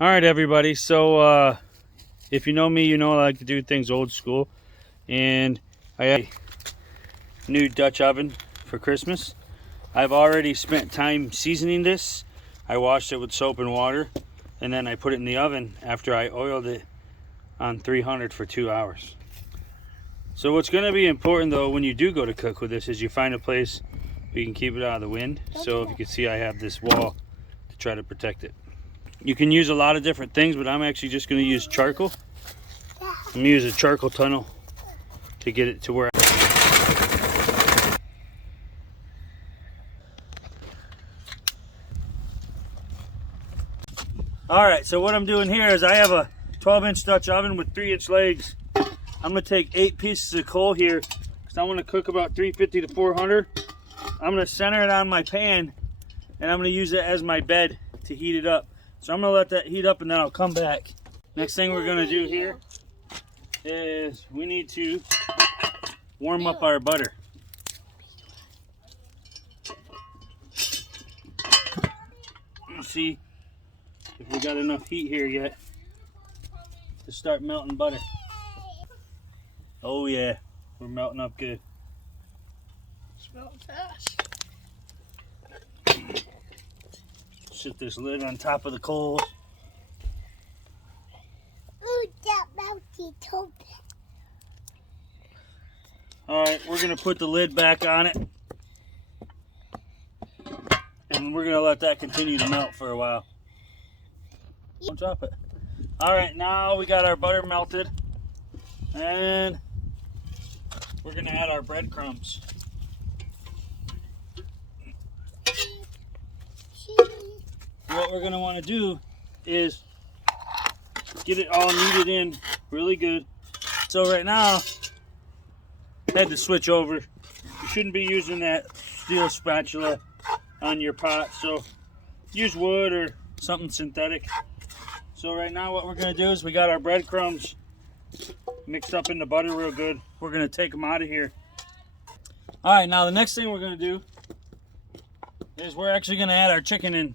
All right, everybody. So if you know me, you know I like to do things old school. And I have a new Dutch oven for Christmas. I've already spent time seasoning this. I washed it with soap and water, and then I put it in the oven after I oiled it on 300 for 2 hours. So what's going to be important though when you do go to cook with this is you find a place where you can keep it out of the wind. So if you can see, I have this wall to try to protect it. You can use a lot of different things, but I'm actually just going to use charcoal. I'm going to use a charcoal tunnel to get it to where Alright, so what I'm doing here is I have a 12-inch Dutch oven with 3-inch legs. I'm going to take 8 pieces of coal here because I want to cook about 350 to 400. I'm going to center it on my pan and I'm going to use it as my bed to heat it up. So I'm going to let that heat up and then I'll come back. Next thing we're going to do here is we need to warm up our butter. Let's see if we got enough heat here yet to start melting butter. Oh yeah, we're melting up good. Smell fast. Sit this lid on top of the coals. Ooh, that melty toast. Alright, we're going to put the lid back on it. And we're going to let that continue to melt for a while. Don't drop it. Alright, now we got our butter melted. And we're going to add our breadcrumbs. What we're going to want to do is get it all kneaded in really good. So right now, I had to switch over. You shouldn't be using that steel spatula on your pot, so use wood or something synthetic. So right now what we're going to do is we got our breadcrumbs mixed up in the butter real good. We're going to take them out of here. Alright, now the next thing we're going to do is we're actually going to add our chicken in.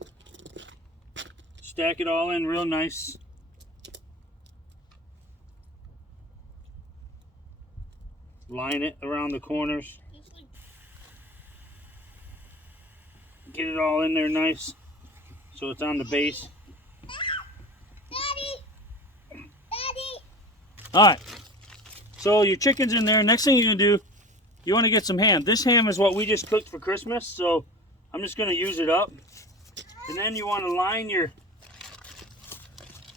Stack it all in real nice. Line it around the corners. Get it all in there nice so it's on the base. Daddy! Alright, so your chicken's in there. Next thing you're going to do, you want to get some ham. This ham is what we just cooked for Christmas, so I'm just going to use it up. And then you want to line your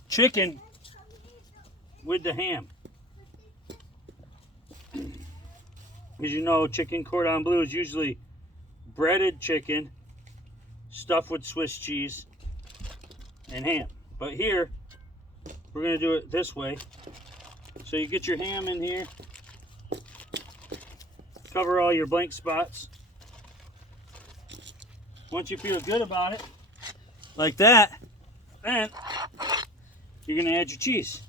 chicken with the ham. As you know, chicken cordon bleu is usually breaded chicken stuffed with Swiss cheese and ham. But here, we're going to do it this way. So you get your ham in here, cover all your blank spots. Once you feel good about it, like that, then you're going to add your cheese.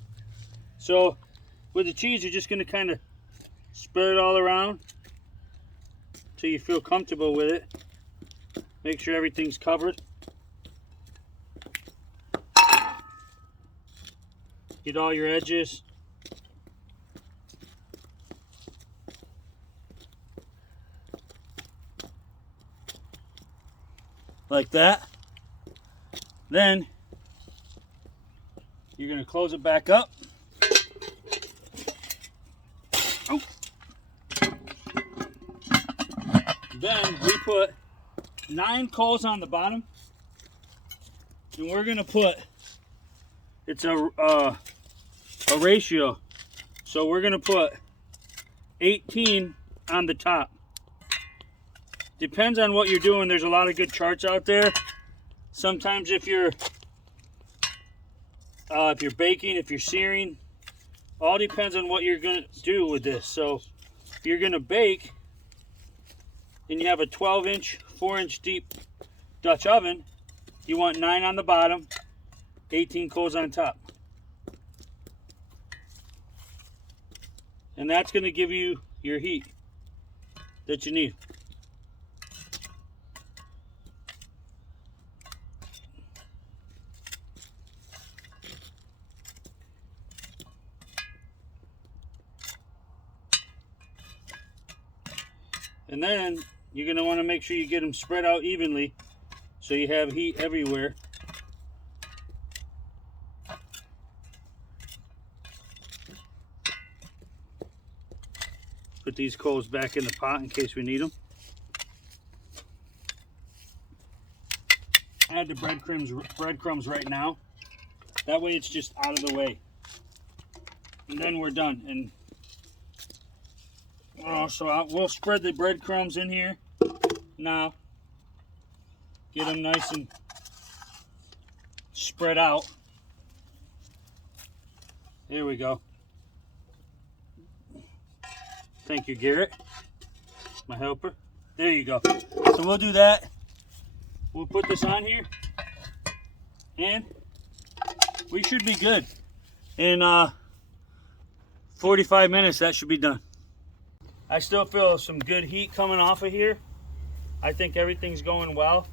So with the cheese, you're just going to kind of spread it all around until you feel comfortable with it. Make sure everything's covered. Get all your edges. Like that. Then you're going to close it back up. Oh. Then we put 9 coals on the bottom, and we're going to put, it's a ratio, so we're going to put 18 on the top. Depends on what you're doing. There's a lot of good charts out there. Sometimes if you're baking, if you're searing, all depends on what you're going to do with this. So if you're going to bake and you have a 12-inch, 4-inch deep Dutch oven, you want 9 on the bottom, 18 coals on top. And that's going to give you your heat that you need. And then you're going to want to make sure you get them spread out evenly so you have heat everywhere. Put these coals back in the pot in case we need them. Add the breadcrumbs right now. That way it's just out of the way. And then we're done. And we'll spread the breadcrumbs in here now. Get them nice and spread out. There we go. Thank you, Garrett, my helper. There you go. So we'll do that. We'll put this on here, and we should be good. In 45 minutes, that should be done. I still feel some good heat coming off of here. I think everything's going well.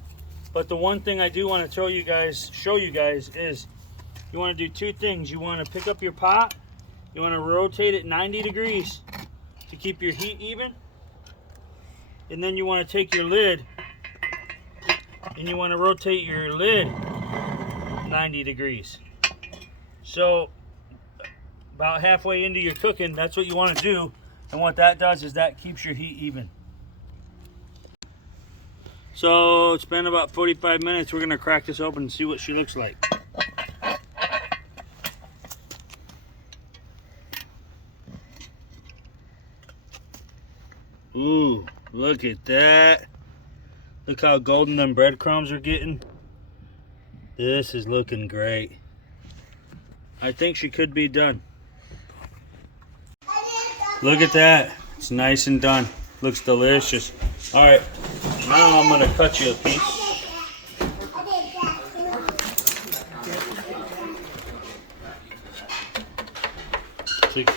But the one thing I do want to show you guys is you want to do two things. You want to pick up your pot. You want to rotate it 90 degrees to keep your heat even. And then you want to take your lid and you want to rotate your lid 90 degrees. So about halfway into your cooking, that's what you want to do. And what that does is that keeps your heat even. So it's been about 45 minutes. We're gonna crack this open and see what she looks like. Ooh, look at that. Look how golden them breadcrumbs are getting. This is looking great. I think she could be done. Look at that. It's nice and done. Looks delicious. All right, now I'm gonna cut you a piece.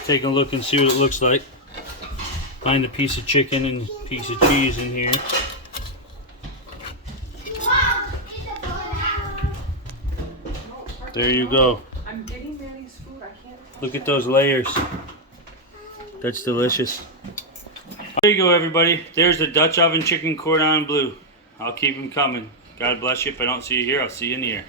Take a look and see what it looks like. Find a piece of chicken and a piece of cheese in here. There you go. I'm getting Maddie's food. I can't. Look at those layers. That's delicious. There you go, everybody. There's the Dutch oven chicken cordon bleu. I'll keep them coming. God bless you. If I don't see you here, I'll see you in the air.